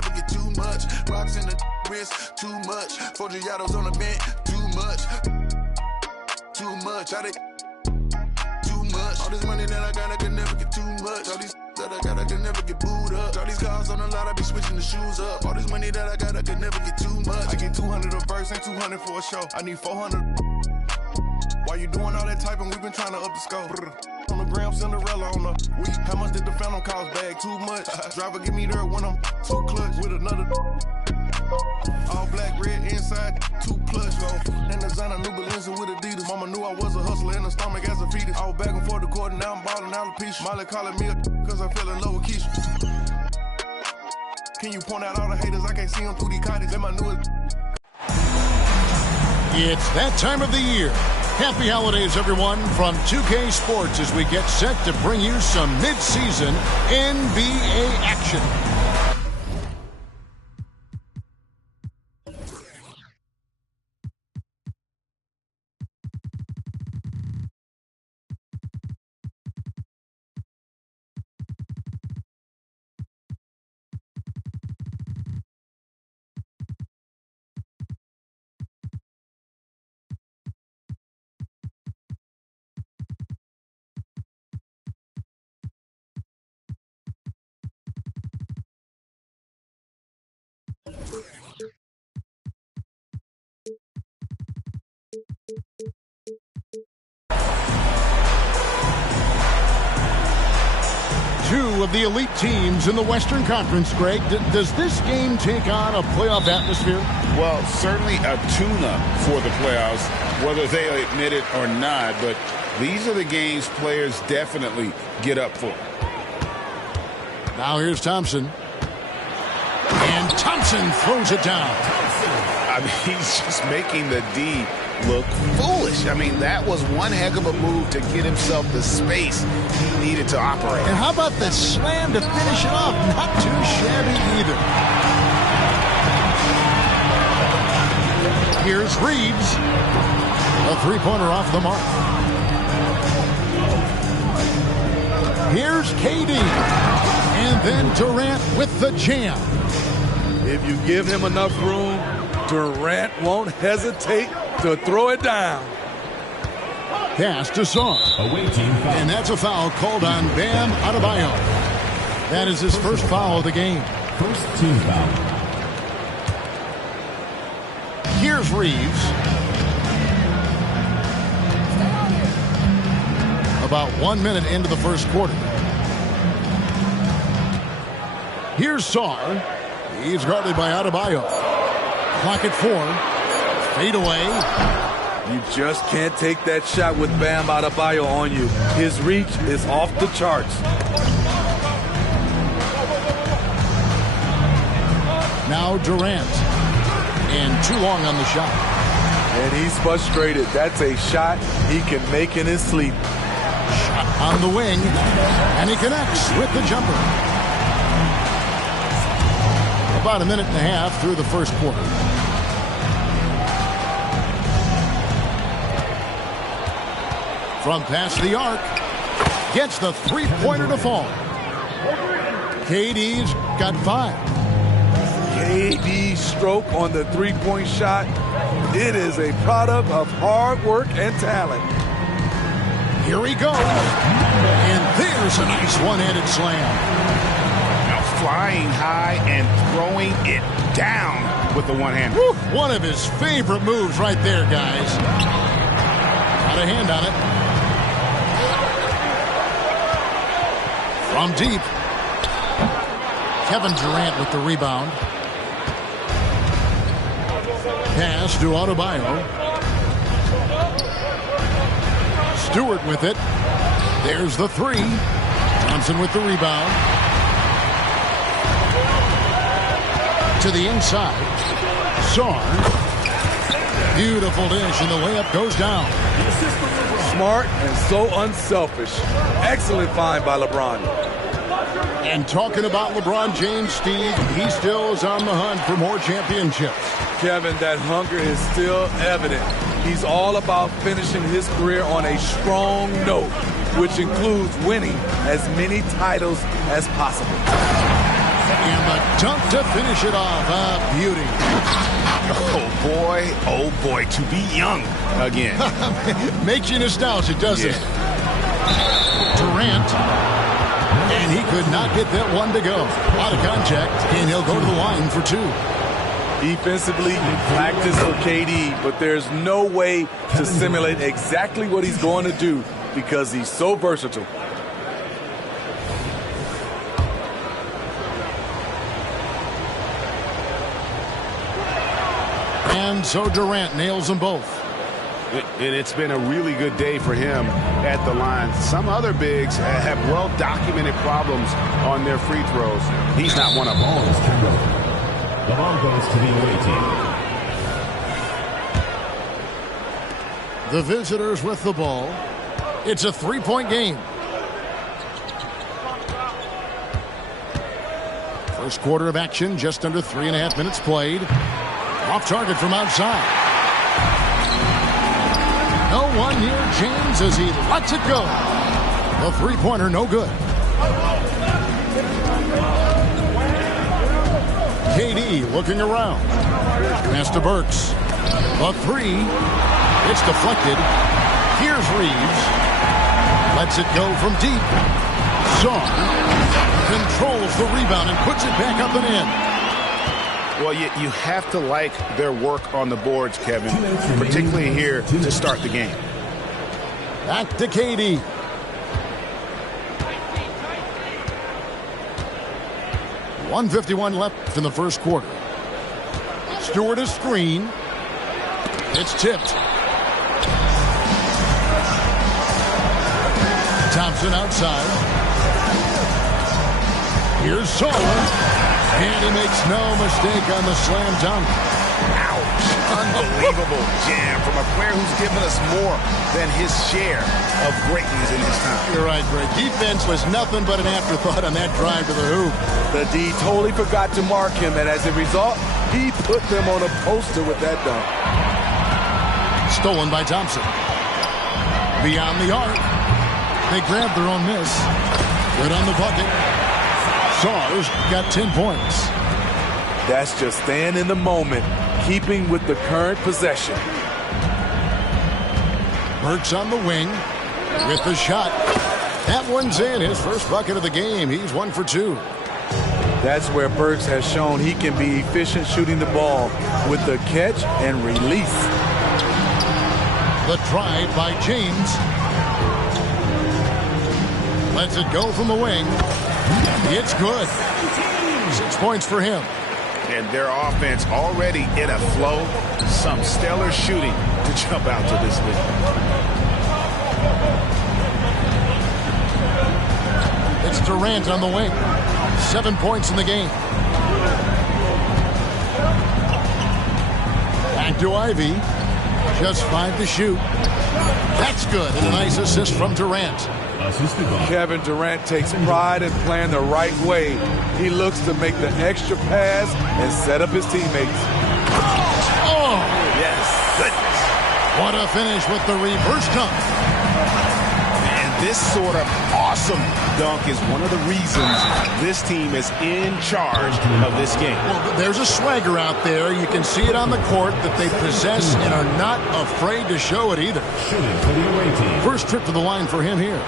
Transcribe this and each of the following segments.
never get too much. Rocks in the wrist, too much. 4 Giottos on the bench, too much. Too much. Too much. All this money that I got, I can never get too much. All these that I got, I can never get booed up. All these cars on the lot, I be switching the shoes up. All this money that I got, I can never get too much. I get 200 a verse, ain't 200 for a show. I need 400. Why you doing all that typing? We been trying to up the scope. On the gram, Cinderella on the week. How much did the phantom cost? Bag too much. Driver give me there when I'm too clutch with another. All black, red inside, 2 clutch. And designer new Balenci with Adidas. Mama knew I was a hustler in the stomach as a fetus. I was back and forth the court and now I'm balling alopecia. Molly calling me cause I fell in love with Keisha. Can you point out all the haters? I can't see them through these cottage. And my newest. It's that time of the year. Happy holidays, everyone, from 2K Sports as we get set to bring you some mid-season NBA action. Two of the elite teams in the Western Conference, Greg. Does this game take on a playoff atmosphere? Well, certainly a tune-up for the playoffs, whether they admit it or not. But these are the games players definitely get up for. Now here's Thompson. And Thompson throws it down. I mean, he's just making the D look foolish. I mean, that was one heck of a move to get himself the space he needed to operate. And how about the slam to finish it off? Not too shabby either. Here's Reeves. A three-pointer off the mark. Here's KD. And then Durant with the jam. If you give him enough room, Durant won't hesitate to throw it down. Pass to Song. And that's a foul called on Bam Adebayo. That is his first foul of the game. First team foul. Here's Reeves. About 1 minute into the first quarter. Here's Sarr. He's guarded by Adebayo. Clock at 4. Fade away. You just can't take that shot with Bam Adebayo on you. His reach is off the charts. Now Durant. And too long on the shot. And he's frustrated. That's a shot he can make in his sleep. Shot on the wing. And he connects with the jumper. About a minute and a half through the first quarter. From past the arc, gets the three-pointer to fall. KD's got 5. KD's stroke on the three-point shot. It is a product of hard work and talent. Here he goes. And there's a nice one-handed slam. Flying high and throwing it down with the one hand. One of his favorite moves right there, guys. Got a hand on it. From deep. Kevin Durant with the rebound. Pass to Adebayo. Stewart with it. There's the 3. Thompson with the rebound. To the inside. Sarr. Beautiful dish, and the layup goes down. Smart and so unselfish. Excellent find by LeBron. And talking about LeBron James, Steve, he still is on the hunt for more championships. Kevin, that hunger is still evident. He's all about finishing his career on a strong note, which includes winning as many titles as possible. And the dunk to finish it off. A beauty. Oh boy, to be young again. Makes you nostalgic, doesn't it? Durant. And he could not get that one to go. Out of contact, and he'll go to the line for two. Defensively, practice for KD, but there's no way to simulate exactly what he's going to do because he's so versatile. And so Durant nails them both. And it's been a really good day for him at the line. Some other bigs have well-documented problems on their free throws. He's not one of them. The ball goes to the away team. The visitors with the ball. It's a three-point game. First quarter of action, just under 3.5 minutes played. Off target from outside. No one near James as he lets it go. The three-pointer no good. KD looking around. Pass to Burks. The three. It's deflected. Here's Reeves. Lets it go from deep. Shaw controls the rebound and puts it back up and in. Well, you have to like their work on the boards, Kevin, particularly here to start the game. Back to KD. .151 left in the first quarter. Stewart a screen. It's tipped. Thompson outside. Here's Saul. And he makes no mistake on the slam dunk. Ouch. Unbelievable jam from a player who's given us more than his share of greatness in his time. You're right, Greg. Defense was nothing but an afterthought on that drive to the hoop. The D totally forgot to mark him, and as a result, he put them on a poster with that dunk. Stolen by Thompson. Beyond the arc. They grabbed their own miss. Good on the bucket. Sars got 10 points. That's just staying in the moment, keeping with the current possession. Burks on the wing with the shot. That one's in. His first bucket of the game. He's 1 for 2. That's where Burks has shown he can be efficient shooting the ball with the catch and release. The drive by James. Lets it go from the wing. It's good. 6 points for him. And their offense already in a flow. Some stellar shooting to jump out to this lead. It's Durant on the wing. 7 points in the game. Back to Ivy. Just 5 to shoot. That's good. And a nice assist from Durant. Kevin Durant takes pride in playing the right way. He looks to make the extra pass and set up his teammates. Oh! Yes, goodness. What a finish with the reverse dunk. And this sort of awesome dunk is one of the reasons this team is in charge of this game. Well, there's a swagger out there. You can see it on the court that they possess and are not afraid to show it either. First trip to the line for him here.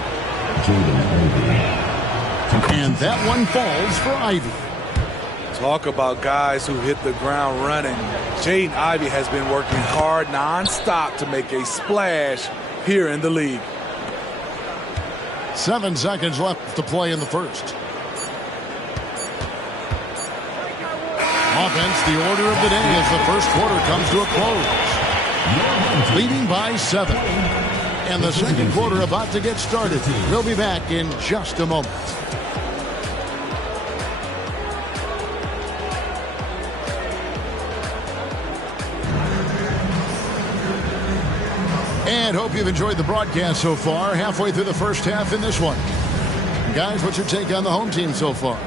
And that one falls for Ivy. Talk about guys who hit the ground running. Jaden Ivey has been working hard non-stop to make a splash here in the league. 7 seconds left to play in the first. Offense, the order of the day as the first quarter comes to a close. Leading by 7. And the second quarter about to get started. We'll be back in just a moment. And hope you've enjoyed the broadcast so far. Halfway through the first half in this one. Guys, what's your take on the home team so far?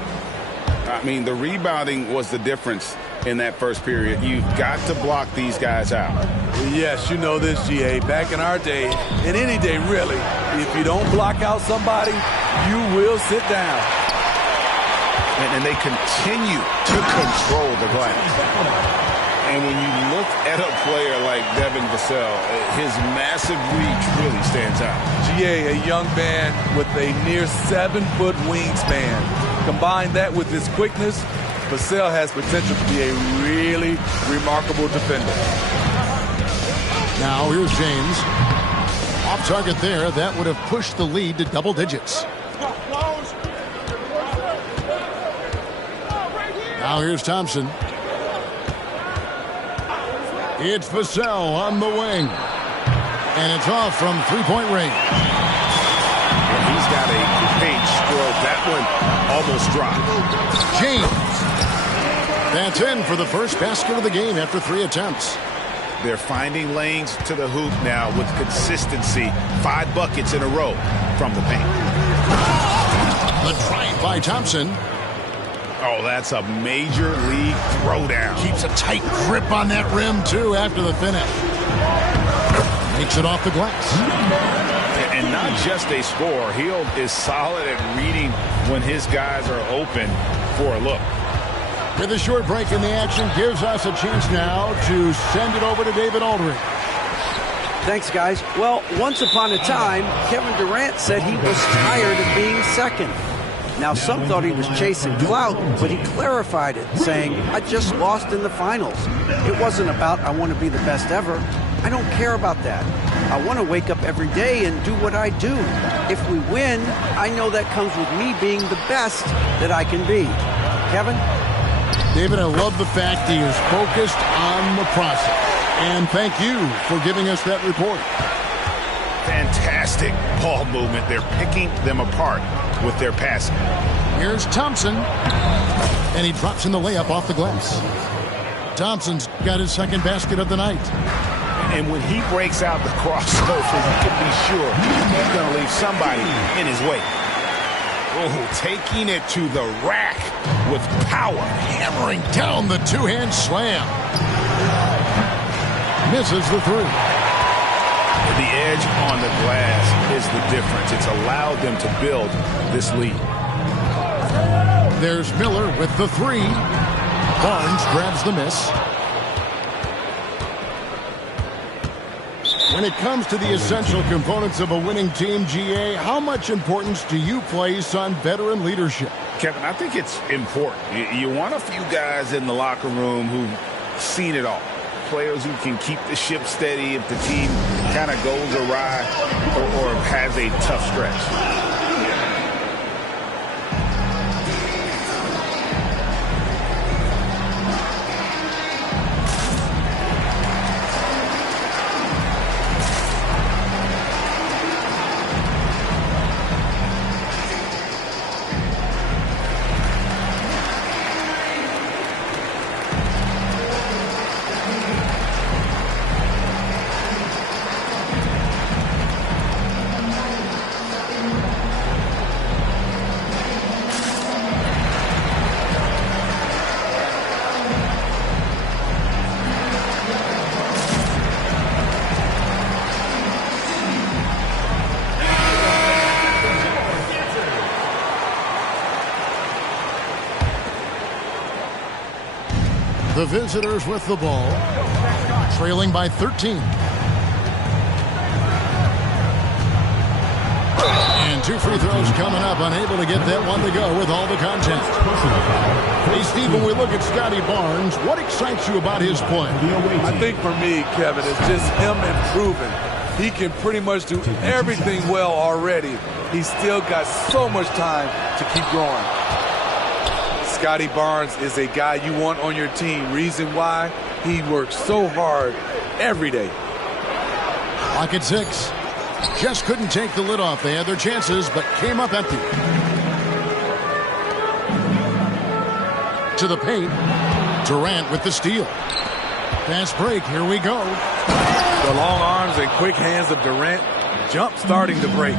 I mean, the rebounding was the difference in that first period. You've got to block these guys out. Yes, you know this, GA. Back in our day, in any day really, if you don't block out somebody, you will sit down. And they continue to control the glass. And when you look at a player like Devin Vassell, his massive reach really stands out. GA, a young man with a near 7-foot wingspan. Combine that with his quickness, Vassell has potential to be a really remarkable defender. Now here's James. Off target there. That would have pushed the lead to double digits. Now here's Thompson. It's Vassell on the wing. And it's off from three-point range. Well, he's got a great stroke. That one almost dropped. James. That's in for the first basket of the game after 3 attempts. They're finding lanes to the hoop now with consistency. 5 buckets in a row from the paint. The drive by Thompson. Oh, that's a major league throwdown. Keeps a tight grip on that rim, too, after the finish. Makes it off the glass. And not just a scorer. Hield is solid at reading when his guys are open for a look. With a short break in the action, gives us a chance now to send it over to David Aldridge. Thanks, guys. Well, once upon a time, Kevin Durant said he was tired of being second. Now, some thought he was chasing clout, but he clarified it, saying, I just lost in the finals. It wasn't about I want to be the best ever. I don't care about that. I want to wake up every day and do what I do. If we win, I know that comes with me being the best that I can be. Kevin? David, I love the fact he is focused on the process. And thank you for giving us that report. Fantastic ball movement. They're picking them apart with their passing. Here's Thompson. And he drops in the layup off the glass. Thompson's got his second basket of the night. And when he breaks out the crossover, you can be sure he's going to leave somebody in his way. Oh, taking it to the rack with power. Hammering down the two-hand slam. Misses the three. The edge on the glass is the difference. It's allowed them to build this lead. There's Miller with the three. Barnes grabs the miss. When it comes to the essential components of a winning team, GA, how much importance do you place on veteran leadership? Kevin, I think it's important. You want a few guys in the locker room who've seen it all. Players who can keep the ship steady if the team kind of goes awry or has a tough stretch. The visitors with the ball, trailing by 13. And 2 free throws coming up, unable to get that one to go with all the contact. Hey, Steve, when we look at Scotty Barnes, what excites you about his play? I think for me, Kevin, it's just him improving. He can pretty much do everything well already. He's still got so much time to keep growing. Scotty Barnes is a guy you want on your team. Reason why? He works so hard every day. Clock at 6. Just couldn't take the lid off. They had their chances, but came up empty. To the paint. Durant with the steal. Fast break. Here we go. The long arms and quick hands of Durant jump starting to break.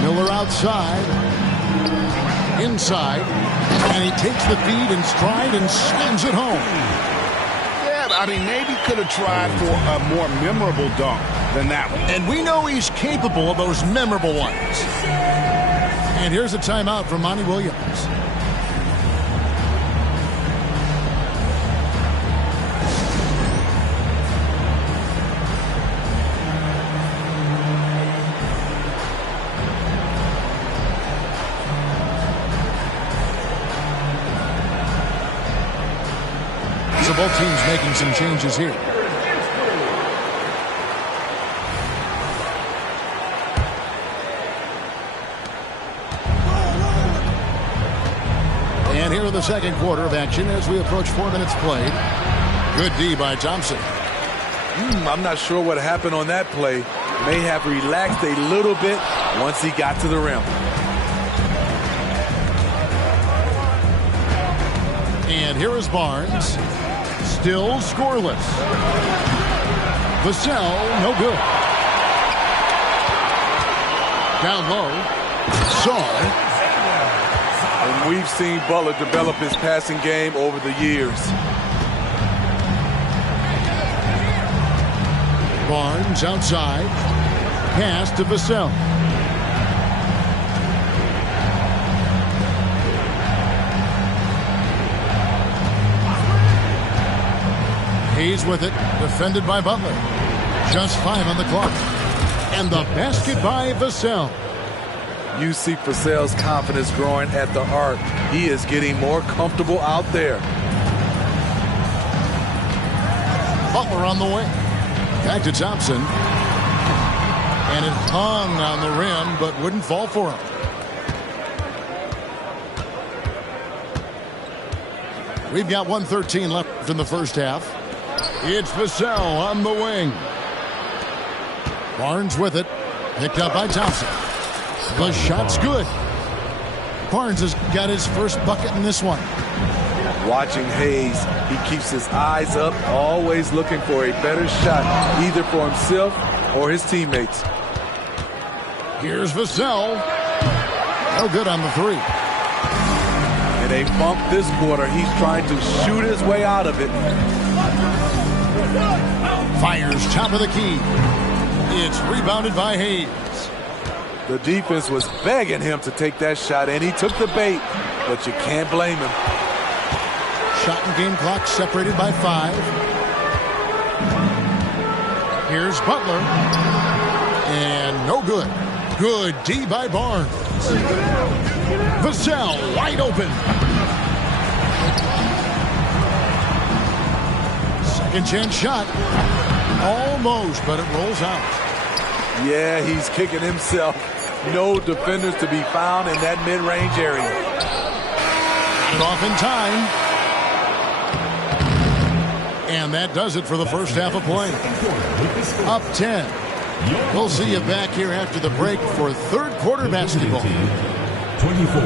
Miller outside. Inside, and he takes the feed in stride and slams it home. Yeah, I mean, maybe could have tried for a more memorable dunk than that one. And we know he's capable of those memorable ones. And here's a timeout from Monty Williams. So both teams making some changes here. And here in the second quarter of action as we approach 4 minutes played. Good D by Thompson. I'm not sure what happened on that play. May have relaxed a little bit once he got to the rim. And here is Barnes. Still scoreless. Vassell, no good. Down low. Saw. And we've seen Butler develop his passing game over the years. Barnes outside. Pass to Vassell. Hayes with it, defended by Butler. Just 5 on the clock. And the basket by Vassell. You see Vassell's confidence growing at the arc. He is getting more comfortable out there. Butler on the wing. Back to Thompson. And it hung on the rim, but wouldn't fall for him. We've got 1:13 left in the first half. It's Vassell on the wing. Barnes with it. Picked up by Thompson. The shot's good. Barnes has got his first bucket in this one. Watching Hayes, he keeps his eyes up, always looking for a better shot, either for himself or his teammates. Here's Vassell. No good on the three. And they bump this quarter. He's trying to shoot his way out of it. Fires top of the key. It's rebounded by Hayes. The defense was begging him to take that shot, and he took the bait, but you can't blame him. Shot and game clock separated by 5. Here's Butler. And no good. Good D by Barnes. Vassell wide open. Second chance shot. Almost, but it rolls out. Yeah, he's kicking himself. No defenders to be found in that mid-range area. Got it off in time. And that does it for the first half of play. Up 10. We'll see you back here after the break for third quarter basketball. 24.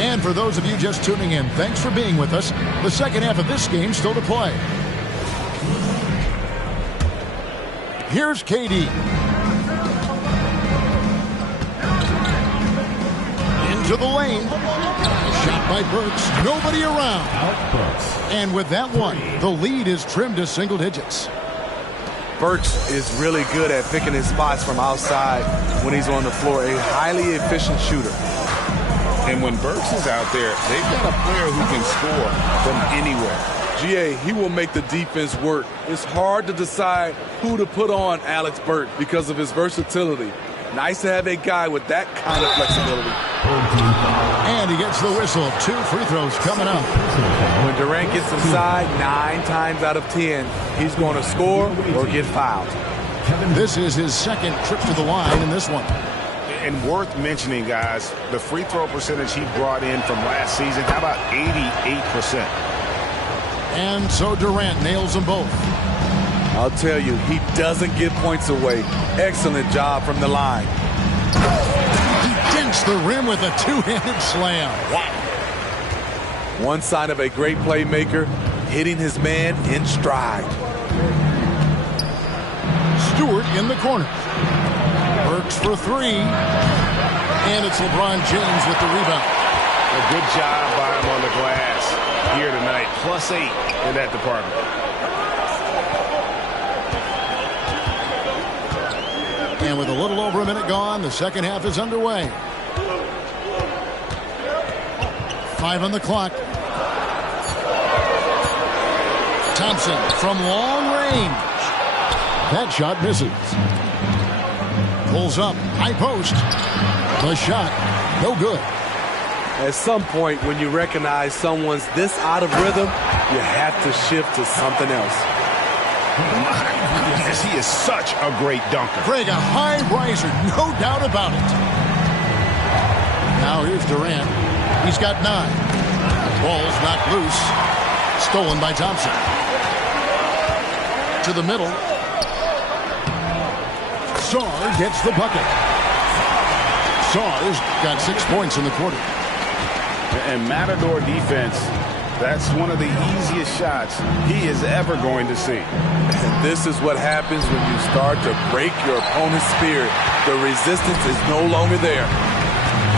And for those of you just tuning in, thanks for being with us. The second half of this game still to play. Here's KD. Into the lane. Shot by Burks. Nobody around. And with that one, the lead is trimmed to single digits. Burks is really good at picking his spots from outside when he's on the floor. A highly efficient shooter. And when Burks is out there, they've got a player who can score from anywhere. GA, he will make the defense work. It's hard to decide who to put on Alex Burks because of his versatility. Nice to have a guy with that kind of flexibility. And he gets the whistle. 2 free throws coming up. When Durant gets inside, 9 times out of 10, he's going to score or get fouled. This is his second trip to the line in this one. And worth mentioning, guys, the free throw percentage he brought in from last season, how about 88%? And so Durant nails them both. I'll tell you, he doesn't give points away. Excellent job from the line. He dents the rim with a two-handed slam. Wow. One sign of a great playmaker, hitting his man in stride. Stewart in the corner. Burks for 3. And it's LeBron James with the rebound. A good job by him on the glass. here tonight. +8 in that department. And with a little over a minute gone, the second half is underway. 5 on the clock. Thompson from long range. That shot misses. Pulls up, high post. The shot, no good. At some point, when you recognize someone's this out of rhythm, you have to shift to something else. My goodness, he is such a great dunker. Greg, a high riser, no doubt about it. Now here's Durant. He's got 9. Ball's knocked loose. Stolen by Thompson. To the middle. Sarr gets the bucket. Sarr's got 6 points in the quarter. And Matador defense, that's one of the easiest shots he is ever going to see. And this is what happens when you start to break your opponent's spirit. The resistance is no longer there.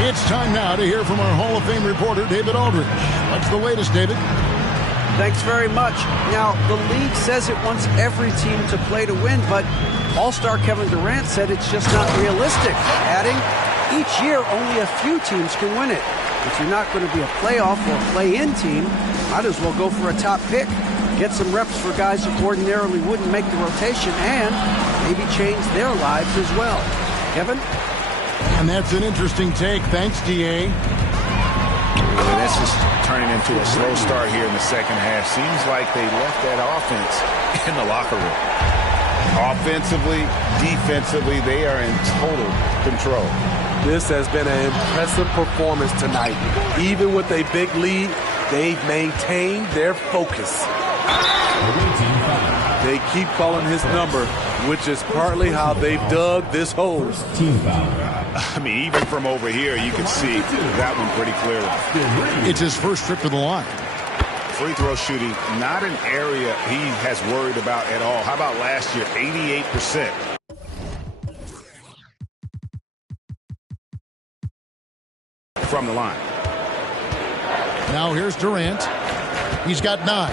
It's time now to hear from our Hall of Fame reporter, David Aldridge. What's the latest, David? Thanks very much. Now, the league says it wants every team to play to win, but All-Star Kevin Durant said it's just not realistic, adding, each year only a few teams can win it. If you're not going to be a playoff or play-in team, might as well go for a top pick. Get some reps for guys who ordinarily wouldn't make the rotation and maybe change their lives as well. Kevin? And that's an interesting take. Thanks, D.A. This is turning into a slow start here in the second half. Seems like they left that offense in the locker room. Offensively, defensively, they are in total control. This has been an impressive performance tonight. Even with a big lead, they've maintained their focus. They keep calling his number, which is partly how they've dug this hole. I mean, even from over here, you can see that one pretty clearly. It's his first trip to the line. Free throw shooting, not an area he has worried about at all. How about last year, 88%? From the line. Now here's Durant. He's got 9.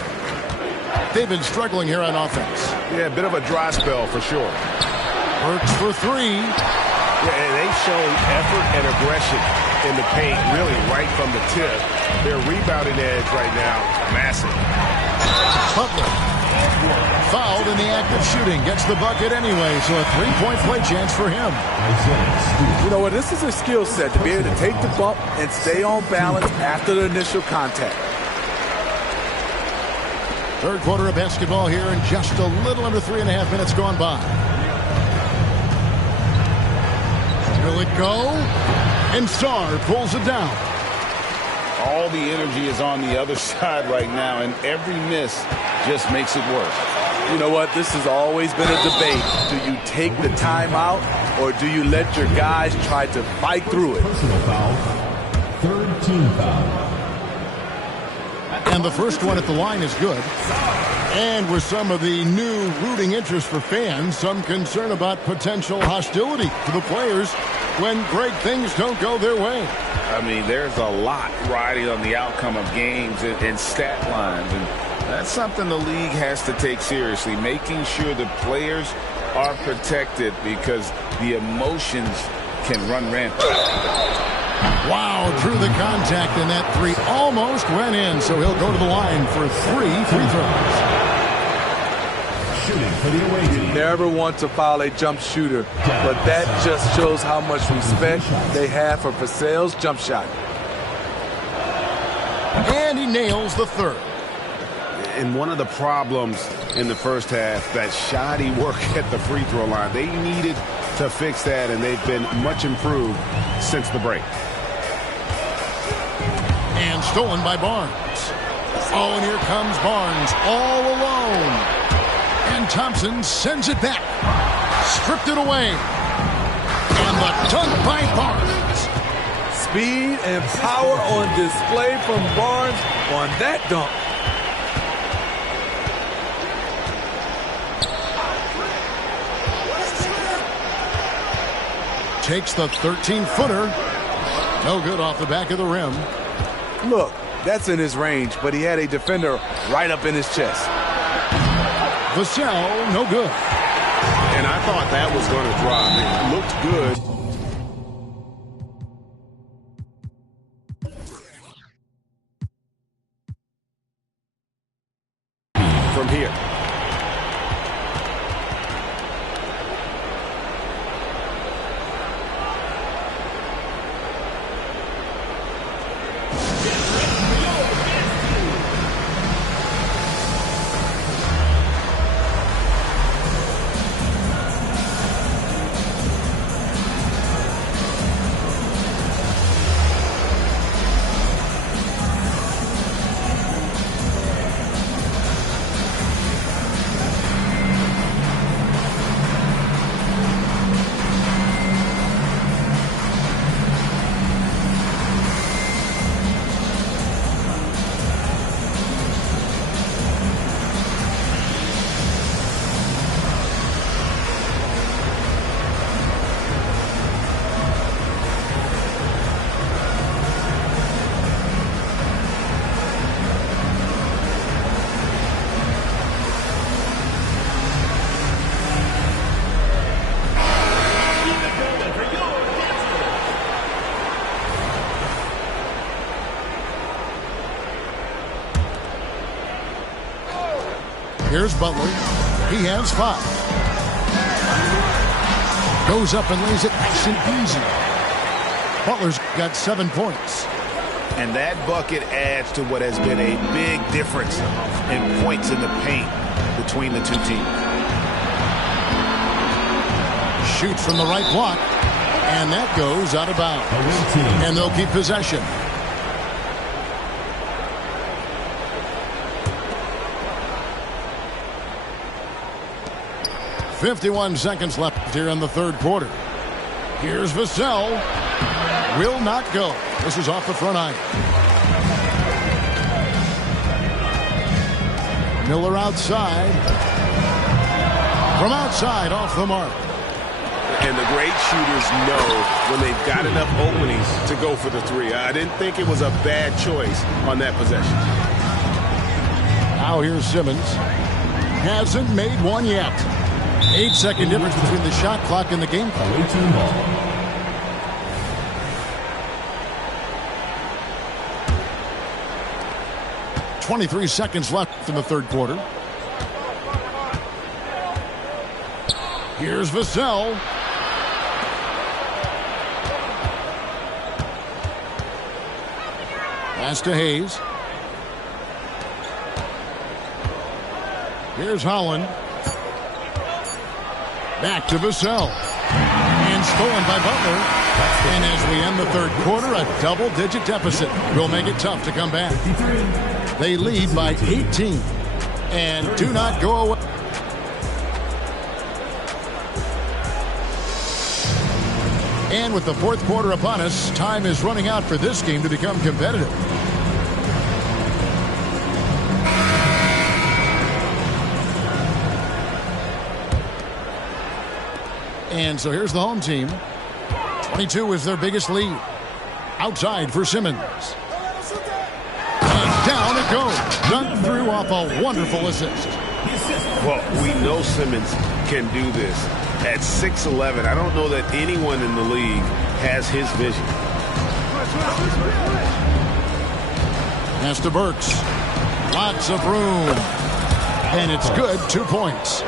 They've been struggling here on offense. Yeah, a bit of a dry spell for sure. Burks for 3. Yeah, they've shown effort and aggression in the paint, really right from the tip. Their rebounding edge right now, massive. Butler, fouled in the act of shooting, gets the bucket anyway, so a 3-point play chance for him. You know what, this is a skill set to be able to take the bump and stay on balance after the initial contact. Third quarter of basketball here, and just a little under 3.5 minutes gone by. Will it go? And Sarr pulls it down. All the energy is on the other side right now, and every miss just makes it worse. You know what? This has always been a debate. Do you take the timeout, or do you let your guys try to fight through it? Personal foul. Third team foul. And the first one at the line is good. And with some of the new rooting interest for fans, some concern about potential hostility to the players when great things don't go their way. I mean, there's a lot riding on the outcome of games and stat lines, and that's something the league has to take seriously, making sure the players are protected because the emotions can run rampant. Wow, drew the contact, and that 3 almost went in, so he'll go to the line for 3 free throws. Shooting for the away team. Never want to foul a jump shooter, but that just shows how much respect they have for Vassell's jump shot. And he nails the third. And one of the problems in the first half, that shoddy work at the free throw line. They needed to fix that, and they've been much improved since the break. And stolen by Barnes. Oh, and here comes Barnes all alone. And Thompson sends it back. Stripped it away. And the dunk by Barnes. Speed and power on display from Barnes on that dunk. Takes the 13-footer. No good off the back of the rim. Look, That's in his range, but he had a defender right up in his chest. Vassell, no good. And I thought that was going to drop. It looked good. From here. Here's Butler. He has 5. Goes up and lays it nice and easy. Butler's got 7 points. And that bucket adds to what has been a big difference in points in the paint between the two teams. Shoots from the right block. And that goes out of bounds. And they'll keep possession. .51 seconds left here in the third quarter. Here's Vassell. Will not go. This is off the front iron. Miller outside. From outside, off the mark. And the great shooters know when they've got enough openings to go for the 3. I didn't think it was a bad choice on that possession. Now here's Simmons. Hasn't made one yet. 8-second difference between the shot clock and the game clock. 23 seconds left in the third quarter. Here's Vassell. Pass to Hayes. Here's Holland. Back to Vassell. And stolen by Butler. And as we end the third quarter, a double-digit deficit will make it tough to come back. They lead by 18. And do not go away. And with the fourth quarter upon us, time is running out for this game to become competitive. And so here's the home team. 22 is their biggest lead. Outside for Simmons. And down it goes. Dunk through off a wonderful assist. Well, we know Simmons can do this. At 6'11", I don't know that anyone in the league has his vision. Pass to Burks. Lots of room. And it's good. 2 points.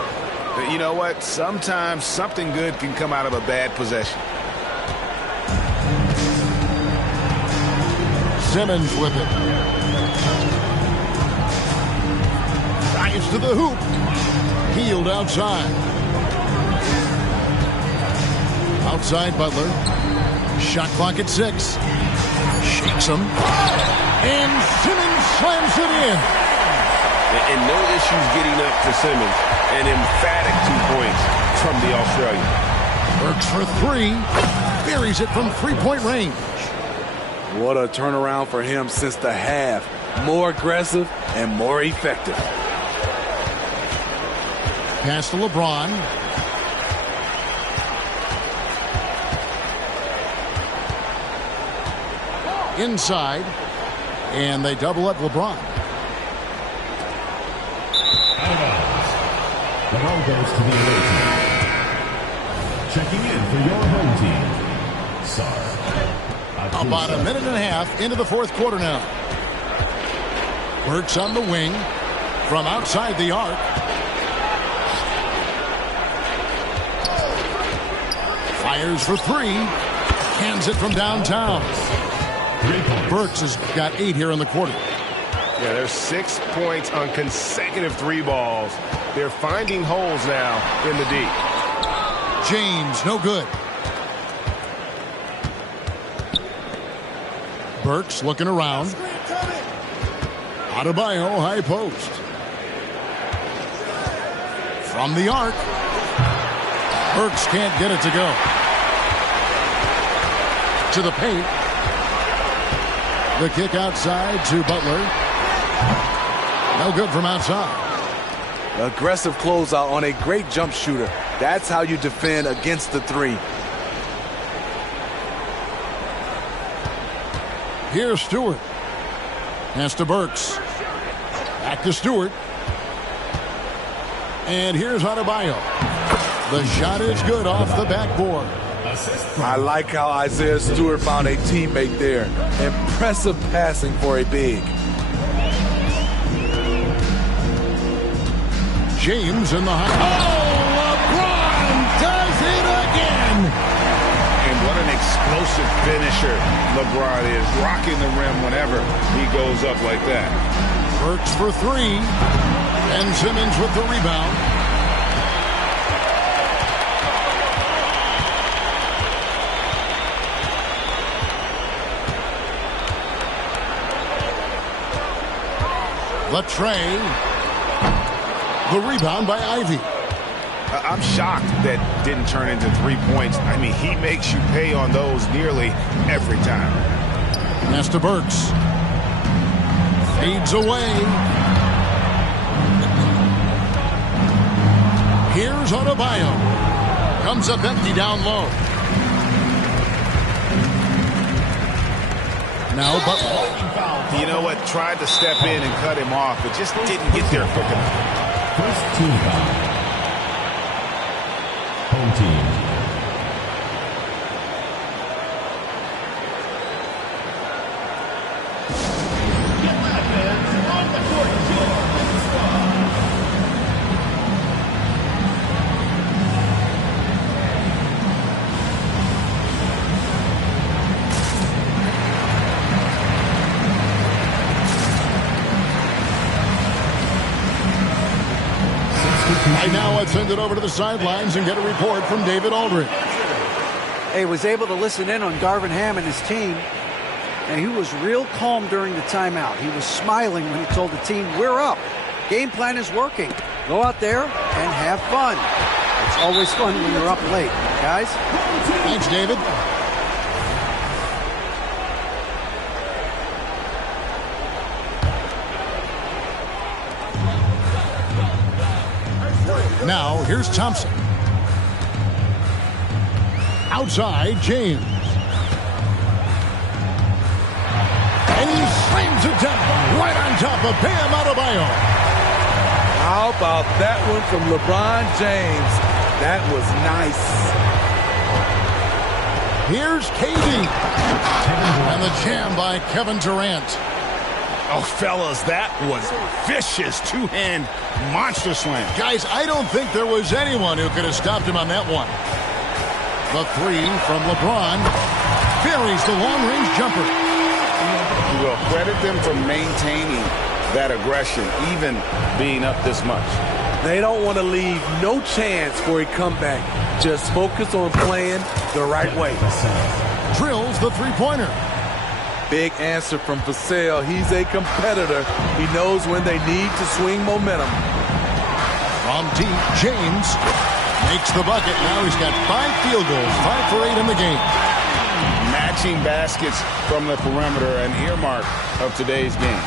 You know what? Sometimes something good can come out of a bad possession. Simmons with it. Drives to the hoop. Healed outside. Outside Butler. Shot clock at 6. Shakes him. And Simmons slams it in. And no issues getting up to Simmons. An emphatic 2 points from the Australian. Works for 3. Buries it from three-point range. What a turnaround for him since the half. More aggressive and more effective. Pass to LeBron. Inside. And they double up LeBron. The ball goes to the away team. Checking in for your home team, Sark. About a minute and a half into the fourth quarter now. Burks on the wing from outside the arc. Fires for three. Hands it from downtown. Burks has got 8 here in the quarter. Yeah, there's 6 points on consecutive 3 balls. They're finding holes now in the D. James, no good. Burks looking around. Adebayo, high post. From the arc. Burks can't get it to go. To the paint. The kick outside to Butler. No good from outside. Aggressive closeout on a great jump shooter. That's how you defend against the 3. Here's Stewart. Pass to Burks. Back to Stewart. And here's Adebayo. The shot is good off the backboard. I like how Isaiah Stewart found a teammate there. Impressive passing for a big. James in the high. Oh, LeBron does it again. And what an explosive finisher LeBron is. Rocking the rim whenever he goes up like that. Burks for 3. And Simmons with the rebound. Latrey. The rebound by Ivy. I'm shocked that didn't turn into 3 points. I mean, he makes you pay on those nearly every time. Pass to Burks. Fades away. Here's Adebayo. Comes up empty down low. Now Butler. You know what? Tried to step in and cut him off, but just didn't get there quick enough. First team foul. Home team. Right now, let's send it over to the sidelines and get a report from David Aldridge. Hey, was able to listen in on Darvin Ham and his team, and he was real calm during the timeout. He was smiling when he told the team, we're up. Game plan is working. Go out there and have fun. It's always fun when you're up late, guys. Thanks, David. Now, here's Thompson. Outside, James. And he slams it down right on top of Bam Adebayo. How about that one from LeBron James? That was nice. Here's KD. And the jam by Kevin Durant. Oh, fellas, that was vicious two-hand monster slam. Guys, I don't think there was anyone who could have stopped him on that one. The 3 from LeBron buries the long-range jumper. You will credit them for maintaining that aggression, even being up this much. They don't want to leave no chance for a comeback. Just focus on playing the right way. Drills the three-pointer. Big answer from Vassell. He's a competitor. He knows when they need to swing momentum. From deep, James makes the bucket. Now he's got 5 field goals, 5 for 8 in the game. Matching baskets from the perimeter, an earmark of today's game.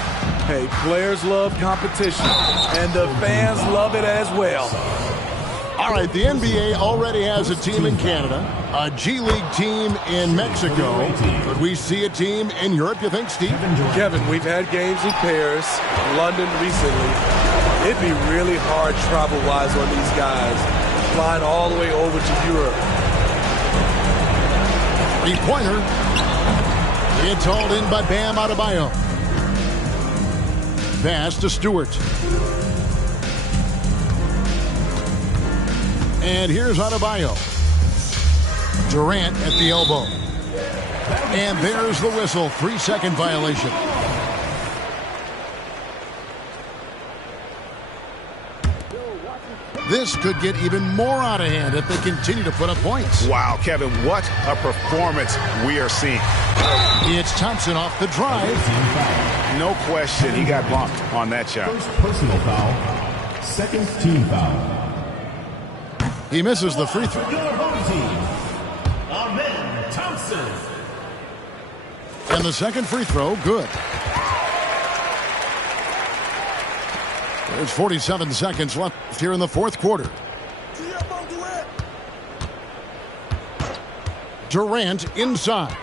Hey, players love competition, and the fans love it as well. All right, the NBA already has a team in Canada, a G League team in Mexico. Could we see a team in Europe, you think, Steve? Kevin, we've had games in Paris, London recently. It'd be really hard travel-wise on these guys, flying all the way over to Europe. Three-pointer. It's hauled in by Bam Adebayo. Pass to Stewart. And here's Adebayo. Durant at the elbow. And there's the whistle. 3-second violation. This could get even more out of hand if they continue to put up points. Wow, Kevin, what a performance we are seeing. It's Thompson off the drive. No question, he got bumped on that shot. First personal foul. Second team foul. He misses the free throw. Your home team, Amen Thompson. And the second free throw, good. There's 47 seconds left here in the fourth quarter. Durant inside.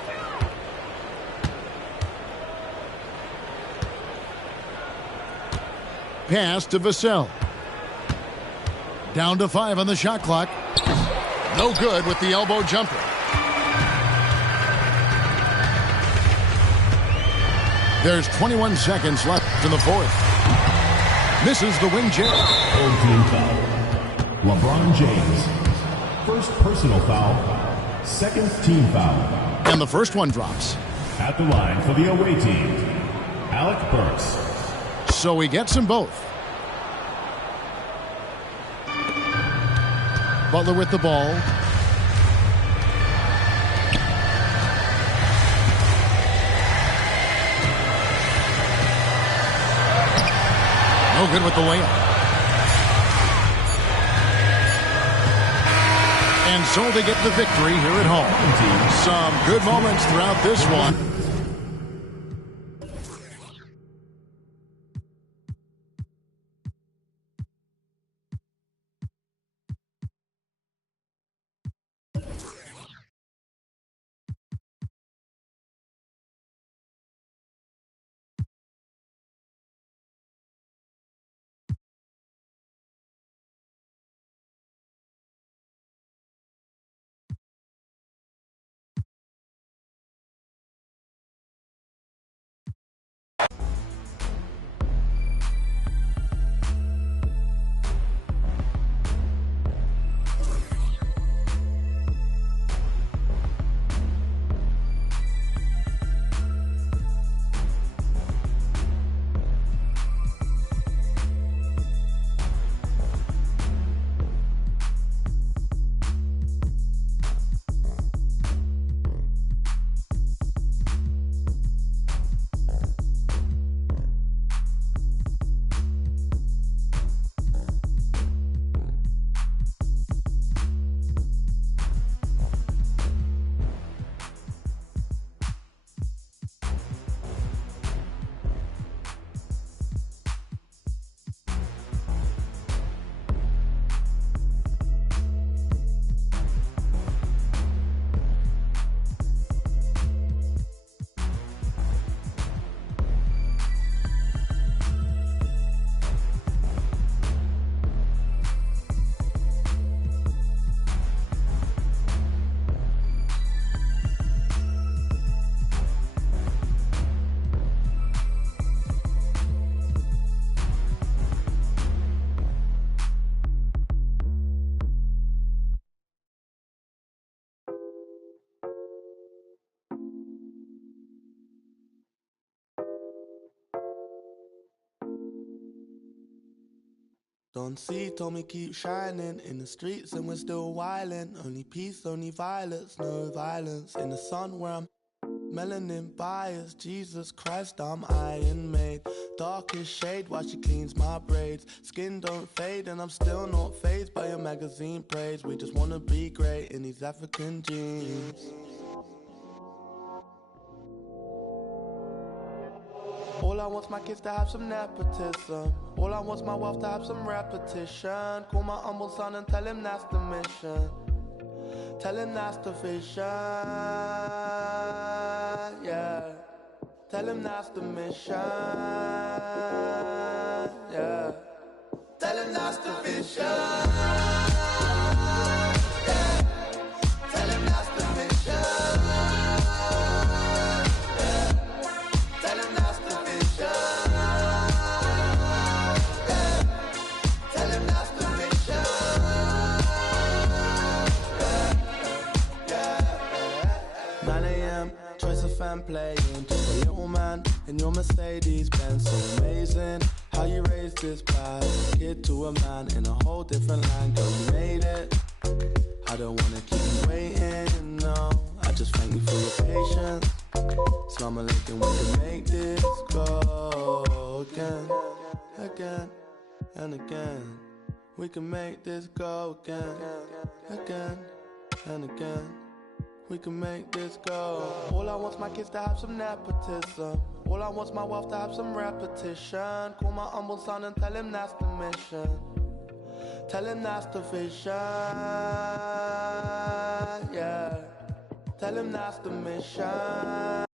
Pass to Vassell. Down to 5 on the shot clock. No good with the elbow jumper. There's 21 seconds left in the fourth. Misses the wing jam. Third team foul. LeBron James. First personal foul. Second team foul. And the first one drops. At the line for the away team, Alec Burks. So he gets them both. Butler with the ball. No good with the layup. And so they get the victory here at home. Some good moments throughout this one. Don't see, told me keep shining in the streets and we're still wildin'. Only peace, only violence, no violence. In the sun where I'm melanin biased. Jesus Christ, I'm iron made. Darkest shade while she cleans my braids. Skin don't fade and I'm still not fazed by your magazine praise. We just wanna be great in these African jeans. All I want's my kids to have some nepotism. All I want's my wealth to have some repetition. Call my humble son and tell him that's the mission. Tell him that's the vision, yeah. Tell him that's the mission, yeah. Tell him that's the vision, yeah. Tell him that's the vision, yeah. Tell him that's the vision, yeah. Tell him that's the vision, yeah. 9 a.m. Choice of fan playing. Just a little man in your Mercedes Benz. So amazing how you raised this bad kid to a man in a whole different land. Girl, you made it. I don't wanna keep you waiting, no. I just thank you for your patience. Slumber looking, we can make this go again, again, and again. We can make this go again, again, and again. We can make this go. All I want's my kids to have some nepotism. All I want's my wealth to have some repetition. Call my humble son and tell him that's the mission. Tell him that's the vision, yeah. Tell him that's the mission.